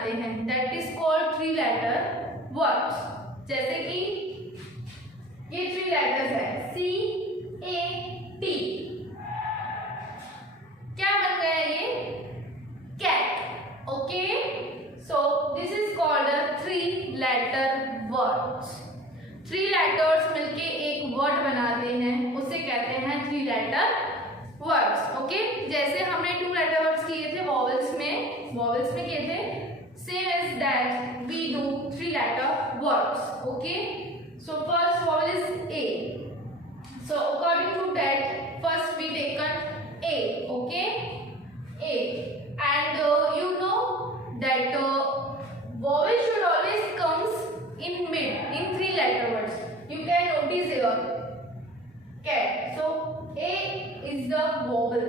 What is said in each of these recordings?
बनाते हैं, that is called three letter words. जैसे कि ये थ्री लेटर्स है CAT, क्या बन गया ये cat. Okay, so this is called a three letter words. Three letters मिलके एक वर्ड बनाते हैं, उसे कहते हैं थ्री लेटर वर्ड्स। ओके, जैसे हमने टू लेटर वर्ड्स किए थे वॉवेल्स में किए थे, same as that we do three letter words. Okay, so first vowel is A, so according to that first we taken A. Okay, A, and you know that vowel should always comes in mid in three letter words. You can notice here cat, so A is the vowel.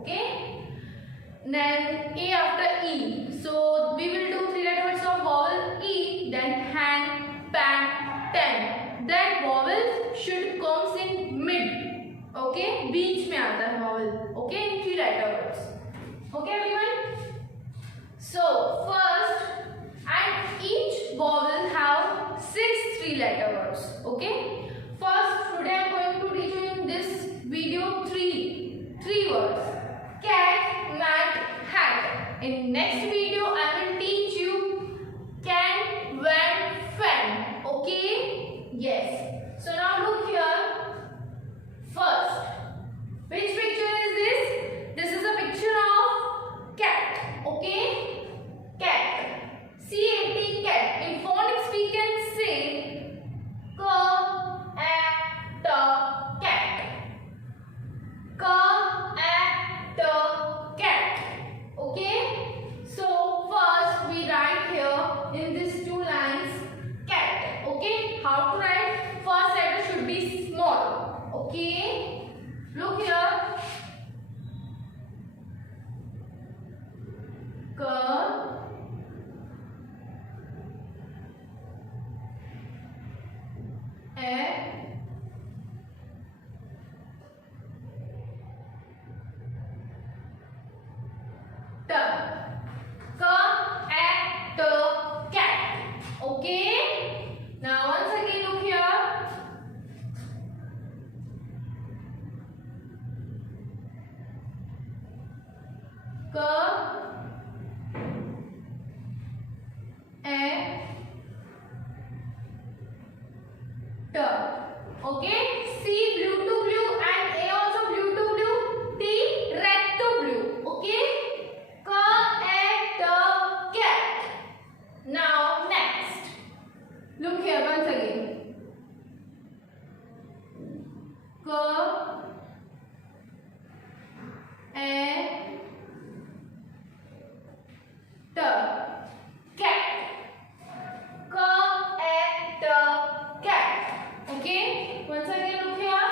Okay, then A after E, so we will do three letter words of vowel E, then hand, pan, ten. That vowel should comes in mid. Okay, बीच में आता है vowel. Okay, in three letter words. Okay everyone, so first and each vowel have 6 three letter words. Okay, first today I am going to teach you in this video three words: cat, mat, hat. In next video I will teach you can, when, fan. Okay, yes, so now look here. First, which picture is this? This is a picture of cat. Okay, cat, CAT, cat. In phonics we can say cat, cat. Okay, so first we write here in these two lines cat. Okay, how to write? First letter should be small. Okay, look here, K, A, T, K, A, T, cat. Okay, now once again look here, K, A, T. Okay, C blue to blue and A also blue to blue, T red to blue. Okay, K, A, T, cat. Now next, look here once again, K, A, T, cat. K, A, T, cat. Okay, once again look here,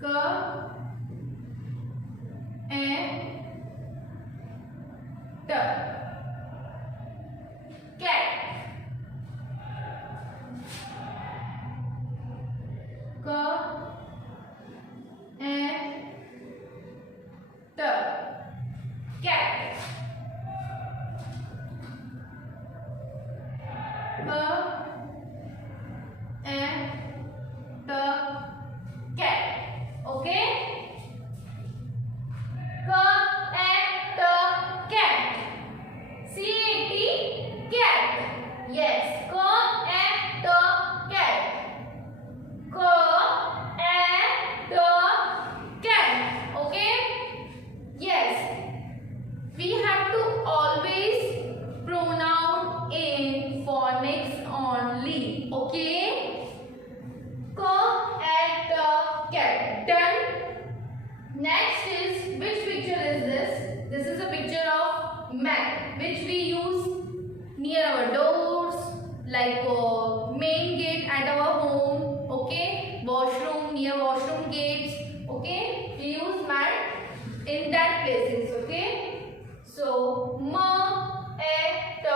K, A, T, cat. K, A, T, cat. K, A, T, cat. Okay, K, A, T, cat. CAT, cat. Yes, K, A, T, cat. K, A, T, cat. Okay, yes, we have to always pronoun in phonics only. Okay, K, A, T, cat. Done. Next is, which picture is this? This is a picture of mat, which we use near our doors, like main gate at our home. Okay, washroom, near washroom gates. Okay, we use mat in that places. Okay, so ma, a, t,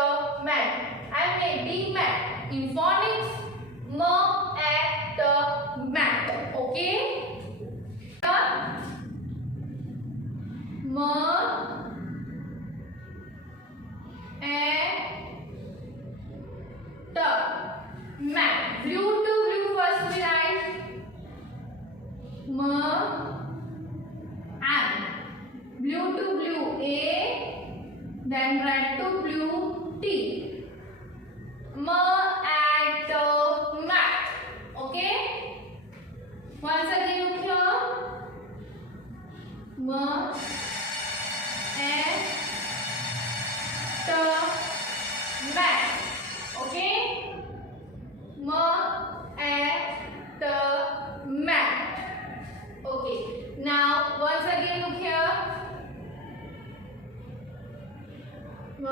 mat. I am making mat in phonics. Ma, a, t, mat. Okay, ma, mat. Blue to blue first we write m and blue to blue a, then red to blue t. M at mat. Okay. Once again look here. M at mat. Okay. M at mat. Okay. Now once again look here. M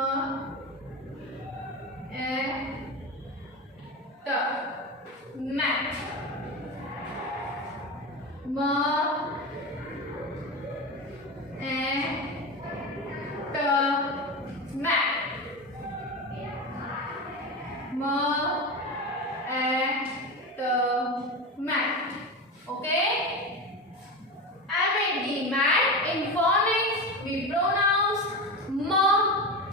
at mat. M at mat. M at mat. Okay. And with the mat in phonics we pronounce m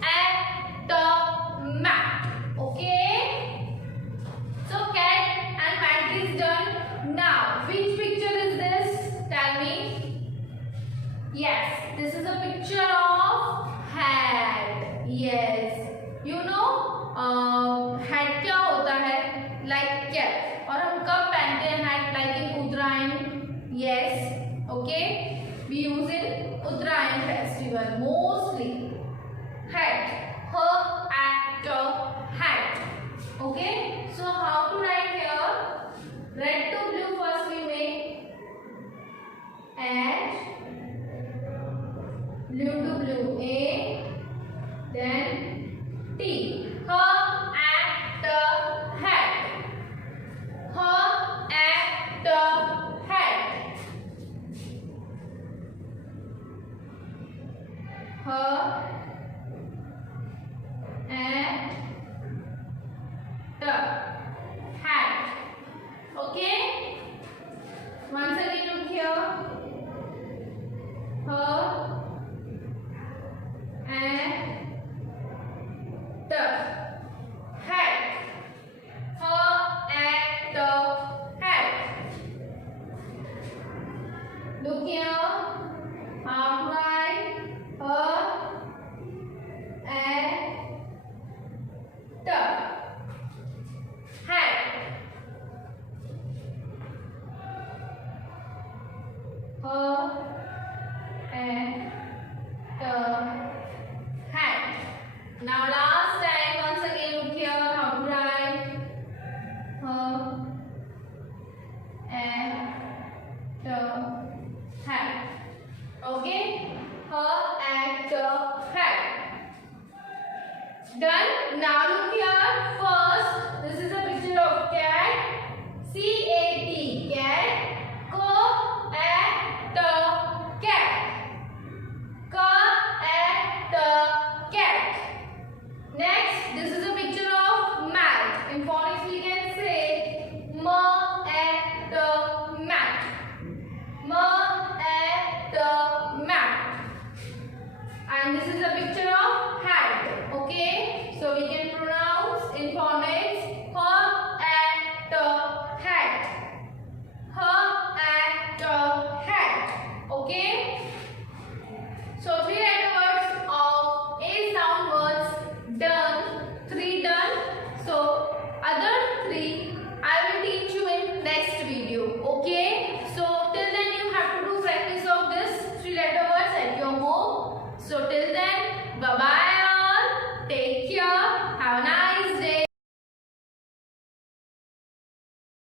at mat. Okay. So cat and mat is done. Now which picture is this? Tell me. Yes, this is a picture of hat. Yes, you know hat क्या होता है? Like cap. और हम कब पहनते हैं hat? Like in Uttarayan. Yes, okay. We use in Uttarayan festival mostly hat.